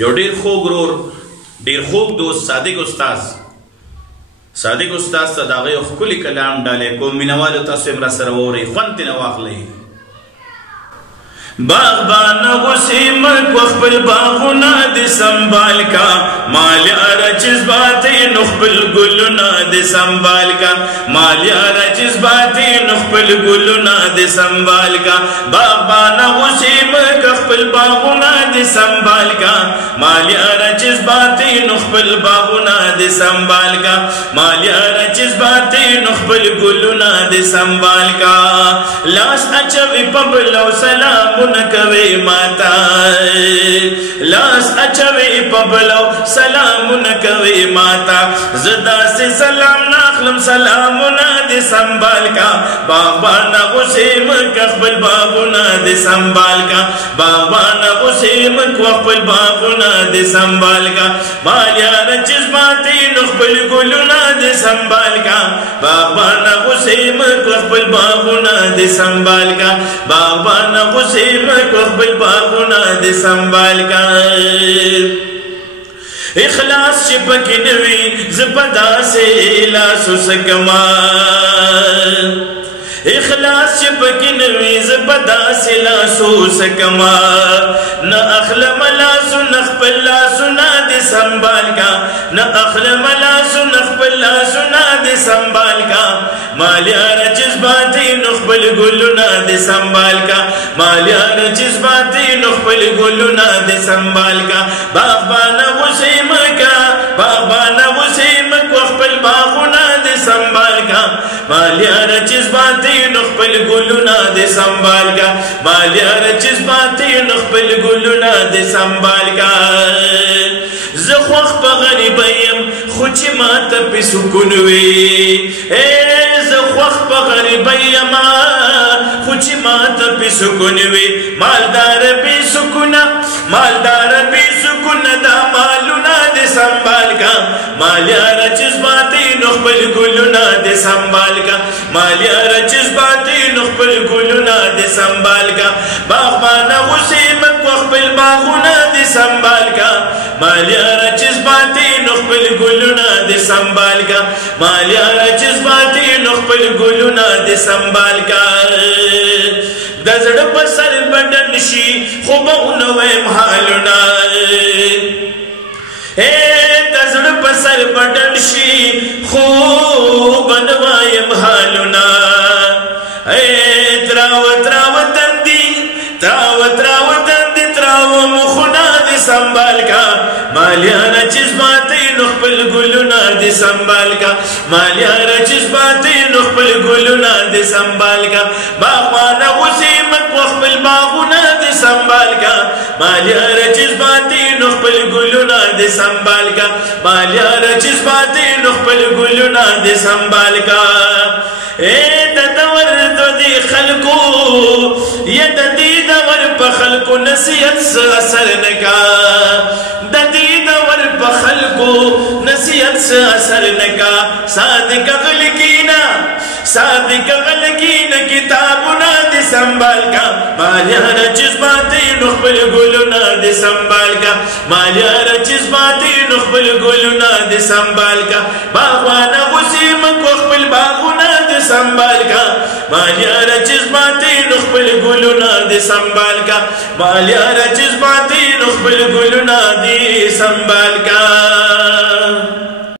یو ډیر خوږ ورور ډیر خوږ دوست صادق استاد ته د هغه یو ښکلي کلام ډالۍ کوم مینوالو تاسو یې راسره واورئ خوند ترې واخلئ باغبان غوسې ملک و خپل باغونه دې سنبال کا مالیاره جذباتې نو خپل ګلونه دې سنبال کا مالیاره جذباتې نو خپل ګلونه دې سنبال کا باغبان غوسې ملک خپل باغونه دې سنبال کا مالیاره جذباتې نو خپل باغونه دې سنبال کا مالیاره جذباتې نو خپل ګلونه دې سنبال کا لاس اچوي په بلو سلام نکوي ماتا لاس اچوي په بلو سلام نکوي ماتا زدا سے سلام ناخلم سلامونه دې سنبال کا باغبان غوسې مک خپل باغونه دې سنبال کا باغبان غوسې مک خپل باغونه دې سنبال کا مالیاره جذباتې نو خپل ګلونه دې سنبال کا باغبان غوسې مک خپل باغونه دې سنبال کا باغبان غوسې مک خپل باغونه دې سنبال کا اخلاص چې پکې نه وي زه په داسې لاسو سکما اخلاص چې پکې نه وي زه په داسې لاسو سکما نه اخلم لاسونه خپل لاسونه دې سنبال کا نه اخلم لاسونه خپل لاسونه دې سنبال کا مالیاره جذباتې نو خپل ګلونه دې سنبال کا مالیاره جذباتې نو خپل ګلونه دې سنبال کا باغبانه غوسې مکه باغبانه غوسې مکه خپل باغونه دې سنبال کا مالیاره جذباتې نو خپل ګلونه دې سنبال کا مالیاره جذباتې نو خپل ګلونه دې سنبال کا زه خوښ په غریبۍ یم خو چې ماته پې سکون وي زه خوښ په غریبۍ یم خو چې ماته پې سکون وي مالدار بې سکونه مالدار بې سکونه دا مالونه دې سنبال کا مالیاره جذباتې نو خپل ګلونه دې سنبال کا مالیاره جذباتې نو خپل ګلونه دې سنبال کا باغبانه غوسې مک خپل باغونه دې سنبال کا مالیاره جذباتې نو خپل ګلونه دې سنبال کا مالیاره جذباتې نو خپل ګلونه دې سنبال کا د زړه په سر بدن شي خو به ونه ویم حالونه د زړه په سر بدن شي خو به نه وایم حالونه تراوه تندي تراوه تندي تراوه مخونه دې سنبال کا مالیاره جذباتې نو خپل ګلونه دې سنبال کا مالیاره جذباتې نو خپل ګلونه دې سنبال کا باغبانه غوسې مک خپل باغونه دې سنبال کا مالیاره جذباتې نو خپل ګلونه دې سنبال کا مالیاره جذباتې نو خپل ګلونه دې سنبال کا د دور د دې خلکو یا د دې دور په خلکو نصیحت څه اثر نه کا د دې دور په خلکو نصیحت څه اثر نه کا صادق غلکینا کتابونه دې سنبال کا مالیاره جذباتې نو خپل ګلونه دې سنبال کا مالیاره جذباتې نو خپل ګلونه دې سنبال کا باغبانه غوسې مک خپل باغونه دې سنبال کا مالیاره جذباتې نو خپل ګلونه دې سنبال کا مالیاره جذباتې نو خپل ګلونه دې سنبال کا